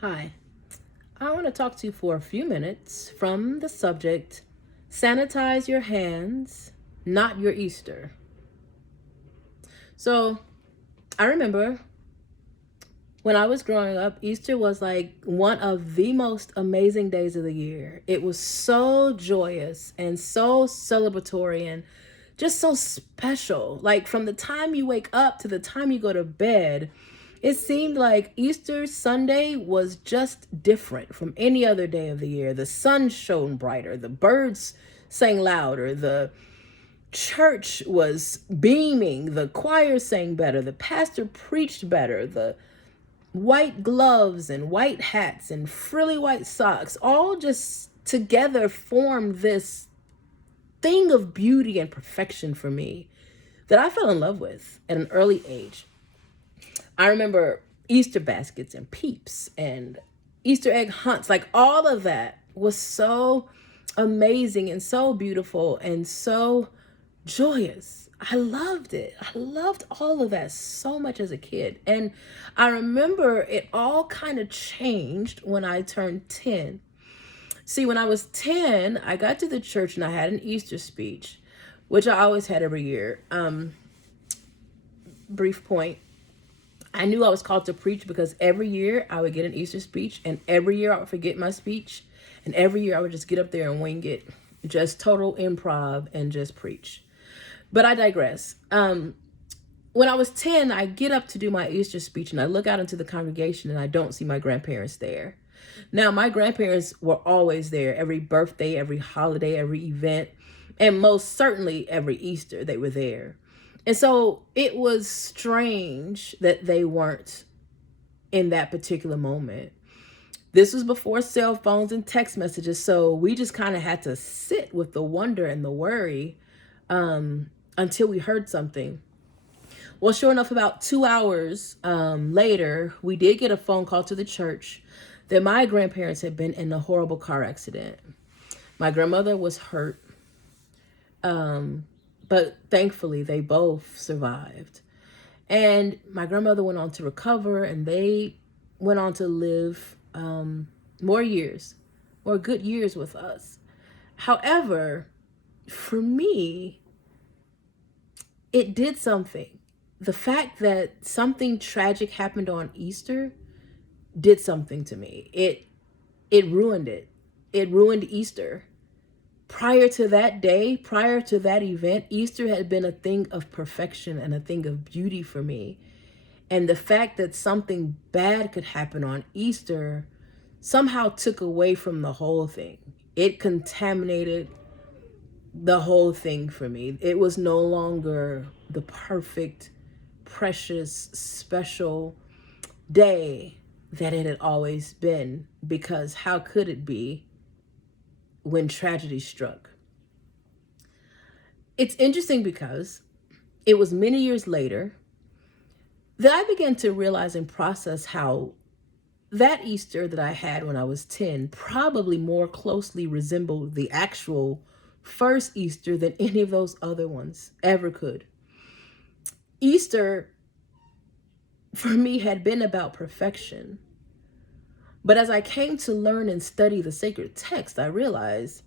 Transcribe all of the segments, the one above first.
Hi, I want to talk to you for a few minutes from the subject Sanitize Your Hands, Not Your Easter. So, I remember when I was growing up, Easter was like one of the most amazing days of the year. It was so joyous and so celebratory and just so special. Like from the time you wake up to the time you go to bed, it seemed like Easter Sunday was just different from any other day of the year. The sun shone brighter, the birds sang louder, the church was beaming, the choir sang better, the pastor preached better, the white gloves and white hats and frilly white socks all just together formed this thing of beauty and perfection for me that I fell in love with at an early age. I remember Easter baskets and peeps and Easter egg hunts, like all of that was so amazing and so beautiful and so joyous. I loved it. I loved all of that so much as a kid. And I remember it all kind of changed when I turned 10. See, when I was 10, I got to the church and I had an Easter speech, which I always had every year. Brief point. I knew I was called to preach because every year I would get an Easter speech, and every year I would forget my speech, and every year I would just get up there and wing it, just total improv and just preach. But I digress. When I was 10, I get up to do my Easter speech and I look out into the congregation and I don't see my grandparents there. Now, my grandparents were always there every birthday, every holiday, every event, and most certainly every Easter they were there. And so it was strange that they weren't in that particular moment. This was before cell phones and text messages, so we just kind of had to sit with the wonder and the worry until we heard something. Well, sure enough, about 2 hours later, we did get a phone call to the church that my grandparents had been in a horrible car accident. My grandmother was hurt, but thankfully they both survived. And my grandmother went on to recover, and they went on to live more years, more good years with us. However, for me, it did something. The fact that something tragic happened on Easter did something to me. It ruined it. It ruined Easter. Prior to that day, prior to that event, Easter had been a thing of perfection and a thing of beauty for me. And the fact that something bad could happen on Easter somehow took away from the whole thing. It contaminated the whole thing for me. It was no longer the perfect, precious, special day that it had always been, because how could it be when tragedy struck? It's interesting because it was many years later that I began to realize and process how that Easter that I had when I was 10 probably more closely resembled the actual first Easter than any of those other ones ever could. Easter for me had been about perfection. But as I came to learn and study the sacred text, I realized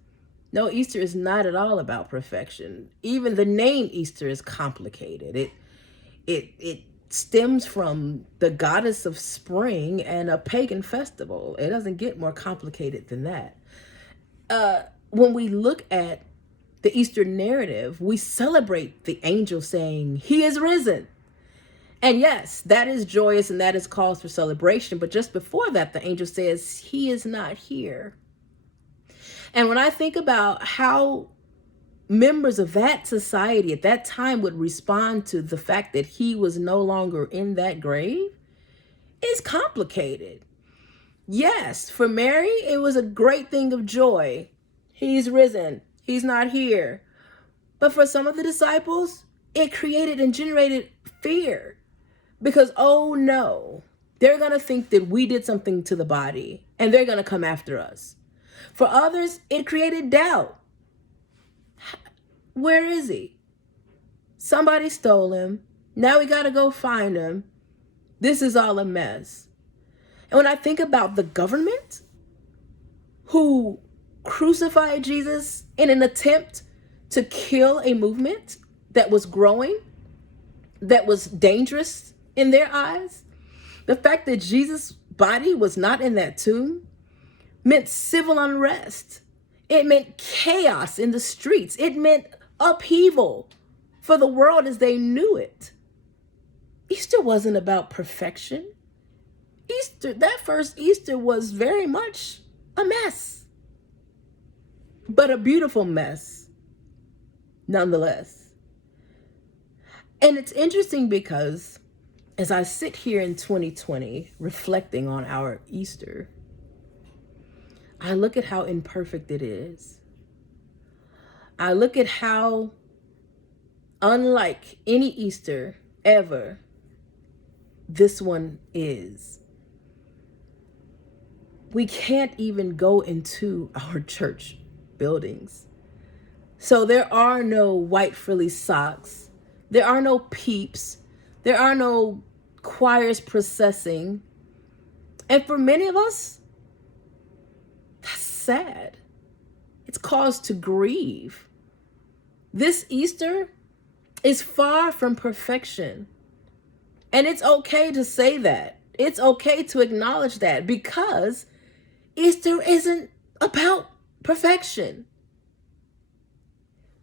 no, Easter is not at all about perfection. Even the name Easter is complicated. It stems from the goddess of spring and a pagan festival. It doesn't get more complicated than that. When we look at the Easter narrative, we celebrate the angel saying, "He is risen." And yes, that is joyous and that is cause for celebration. But just before that, the angel says, "He is not here." And when I think about how members of that society at that time would respond to the fact that he was no longer in that grave, it's complicated. Yes, for Mary, it was a great thing of joy. He's risen. He's not here. But for some of the disciples, it created and generated fear. Because, oh no, they're going to think that we did something to the body and they're going to come after us. For others, it created doubt. Where is he? Somebody stole him. Now we got to go find him. This is all a mess. And when I think about the government who crucified Jesus in an attempt to kill a movement that was growing, that was dangerous in their eyes, the fact that Jesus' body was not in that tomb meant civil unrest. It meant chaos in the streets. It meant upheaval for the world as they knew it. Easter wasn't about perfection. That first Easter was very much a mess, but a beautiful mess nonetheless. And it's interesting because as I sit here in 2020 reflecting on our Easter, I look at how imperfect it is. I look at how unlike any Easter ever this one is. We can't even go into our church buildings. So there are no white frilly socks. There are no peeps. There are no choirs processing. And for many of us, that's sad. It's cause to grieve. This Easter is far from perfection. And it's okay to say that. It's okay to acknowledge that, because Easter isn't about perfection.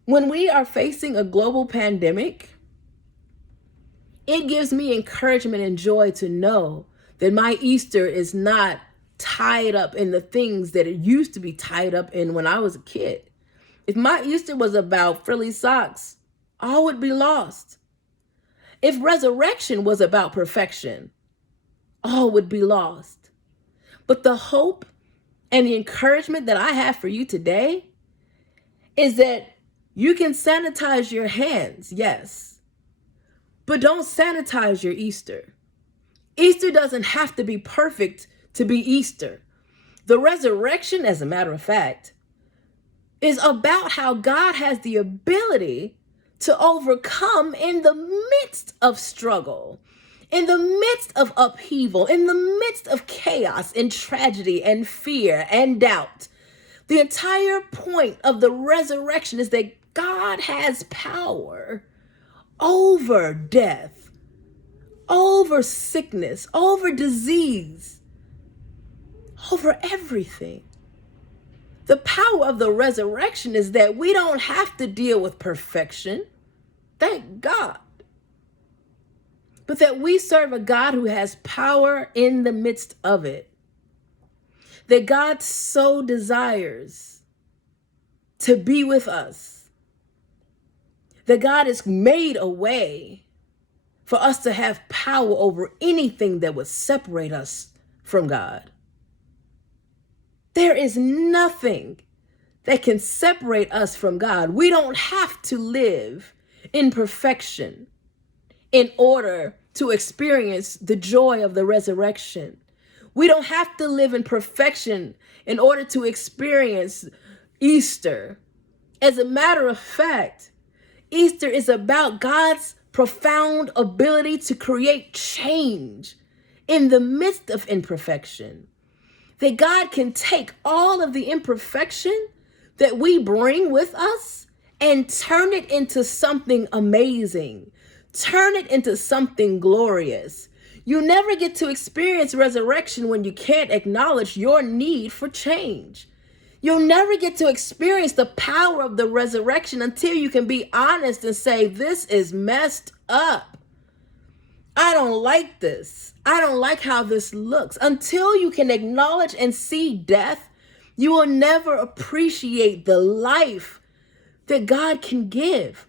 When we are facing a global pandemic, it gives me encouragement and joy to know that my Easter is not tied up in the things that it used to be tied up in when I was a kid. If my Easter was about frilly socks, all would be lost. If resurrection was about perfection, all would be lost. But the hope and the encouragement that I have for you today is that you can sanitize your hands, yes, but don't sanitize your Easter. Easter doesn't have to be perfect to be Easter. The resurrection, as a matter of fact, is about how God has the ability to overcome in the midst of struggle, in the midst of upheaval, in the midst of chaos and tragedy and fear and doubt. The entire point of the resurrection is that God has power over death, over sickness, over disease, over everything. The power of the resurrection is that we don't have to deal with perfection, thank God, but that we serve a God who has power in the midst of it. That God so desires to be with us. That God has made a way for us to have power over anything that would separate us from God. There is nothing that can separate us from God. We don't have to live in perfection in order to experience the joy of the resurrection. We don't have to live in perfection in order to experience Easter. As a matter of fact, Easter is about God's profound ability to create change in the midst of imperfection. That God can take all of the imperfection that we bring with us and turn it into something amazing. Turn it into something glorious. You never get to experience resurrection when you can't acknowledge your need for change. You'll never get to experience the power of the resurrection until you can be honest and say, this is messed up. I don't like this. I don't like how this looks. Until you can acknowledge and see death, you will never appreciate the life that God can give.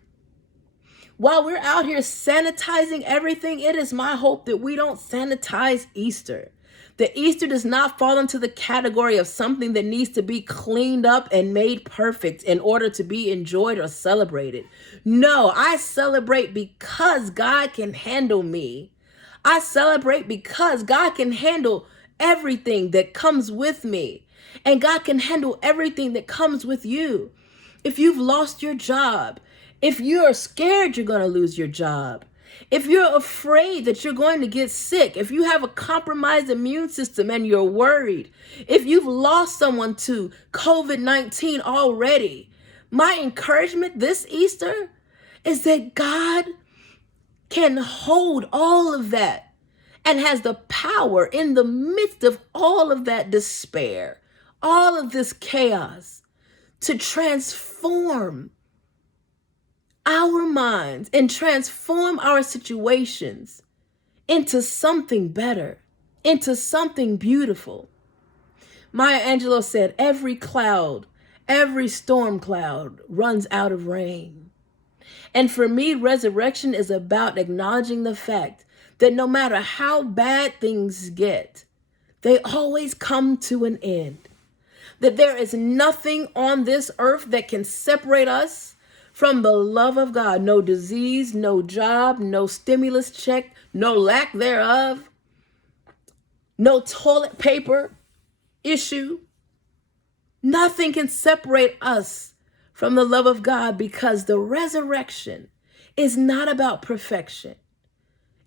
While we're out here sanitizing everything, it is my hope that we don't sanitize Easter. That Easter does not fall into the category of something that needs to be cleaned up and made perfect in order to be enjoyed or celebrated. No, I celebrate because God can handle me. I celebrate because God can handle everything that comes with me. And God can handle everything that comes with you. If you've lost your job, if you're scared you're going to lose your job, If you're afraid that you're going to get sick, if you have a compromised immune system and you're worried, if you've lost someone to COVID-19 already, my encouragement this Easter is that God can hold all of that and has the power in the midst of all of that despair, all of this chaos, to transform our minds and transform our situations into something better, into something beautiful. Maya Angelou said, every cloud, every storm cloud runs out of rain. And for me, resurrection is about acknowledging the fact that no matter how bad things get, they always come to an end. That there is nothing on this earth that can separate us from the love of God. No disease, no job, no stimulus check, no lack thereof, no toilet paper issue. Nothing can separate us from the love of God, because the resurrection is not about perfection.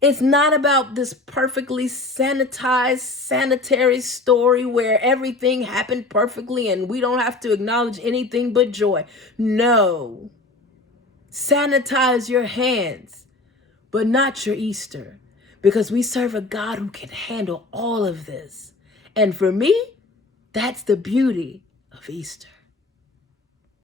It's not about this perfectly sanitized, sanitary story where everything happened perfectly and we don't have to acknowledge anything but joy. No. Sanitize your hands, but not your Easter, because we serve a God who can handle all of this. And for me, that's the beauty of Easter.